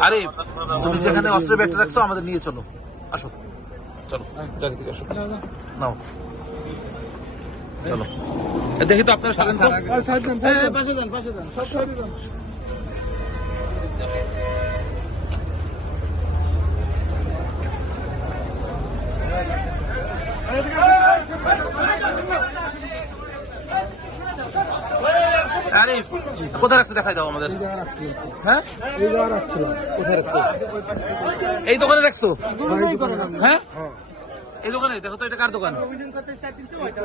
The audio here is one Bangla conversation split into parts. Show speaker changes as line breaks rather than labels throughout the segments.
আরে তুমি যেখানে অস্ত্রের ব্যাগটা রাখছো আমাদের নিয়ে চলো আসো চলো আসো নাও চলো দেখি তো আপনারা সারেন তো
পাশে দেন
আরে কোথায় রাখছো দেখাই দাও আমাদের। হ্যাঁ?
এই
কোথায় রাখছো এই দোকানে রাখছো? হ্যাঁ? এই দোকানে? দেখো তো এটা কার দোকান?
এটা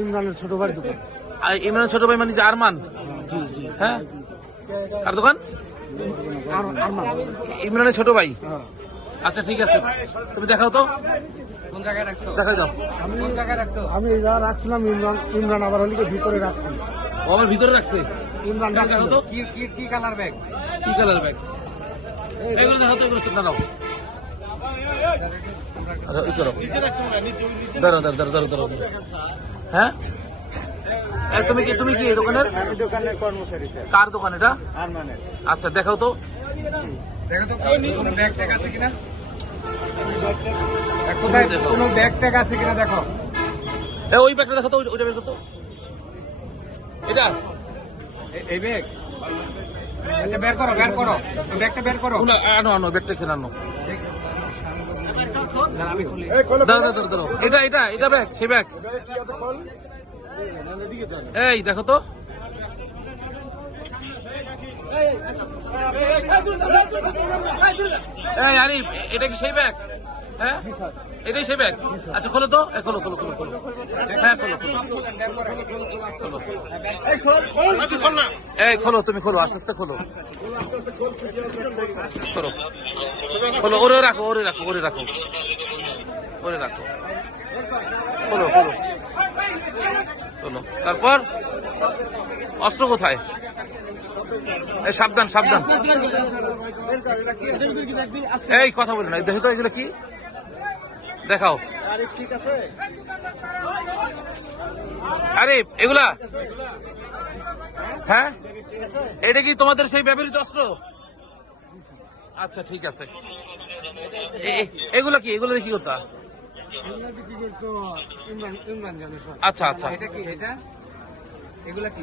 ইমরানের ছোট ভাই দোকান।
আর ইমরান ছোট ভাই মানে যে আরমান?
জি জি।
হ্যাঁ? কার দোকান? ইমরানের ছোট ভাই?
হ্যাঁ।
আচ্ছা ঠিক আছে। তুমি দেখাও তো।
কোন জায়গায় রাখছো?
দেখাই দাও।
আমি
কোন জায়গায় রাখছো?
আমি এই রাখছিলাম ইমরান ইমরান আবার হলিকে ভিতরে রাখছি।
আমার ভিতরে রাখছে।
ইমরান
তো।
কি কি কি কালার ব্যাগ
কি কালার ব্যাগ এগুলো তো এগুলো নাও দাঁড়াও। হ্যাঁ এ, তুমি কি তুমি কি এই দোকানের?
দোকানের কর্মচারী
কার দোকান এটা? আচ্ছা দেখাও তো।
দেখো তো কোনো ব্যাগ ট্যাগ আছে কিনা? দেখ, কোথায়
দেখো।
কোনো ব্যাগ ট্যাগ আছে কিনা দেখো।
ওই ব্যাগটা দেখো তো ওই- ওইটা বের করো তো। এটা?
এই ব্যাগ আচ্ছা বের করো বের করো। ব্যাগটা বের করো।
আনো আনো ব্যাগটা আনো।
খুলি।
দাঁড়াও এটা এটা এটা ব্যাগ সেই ব্যাগ এই দেখো তো। এই আরে এটা কি সেই ব্যাগ হ্যাঁ? এটাই সেই ব্যাগ আচ্ছা খোলো তো। খোলো খোলো খোলো খোলো। এই খোলো, তুমি খোলো, আস্তে আস্তে খোলো। খোলো। খোলো, ওরে রাখো ওরে রাখো ওরে রাখো। ওরে রাখো। খোলো খোলো। খোলো। তারপর? অস্ত্র কোথায়? এই সাবধান সাবধান। এই কথা বলি না দেখো তো এগুলো কি? দেখাও। আরে এগুলা? হ্যাঁ? এটা কি তোমাদের সেই ব্যবহৃত অস্ত্র? আচ্ছা ঠিক আছে। এ- এ- কি? এগুলো দেখি কথা
এগুলো করতো
আচ্ছা আচ্ছা।
এটা কি? এটা? এগুলা কি?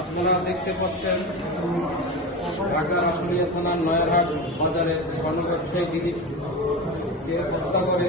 আপনারা দেখতে পাচ্ছেন ঢাকা আশুলিয়া থানার নয়ারহাট বাজারে স্বর্ণ ব্যবসায়ী দিদি হত্যা করে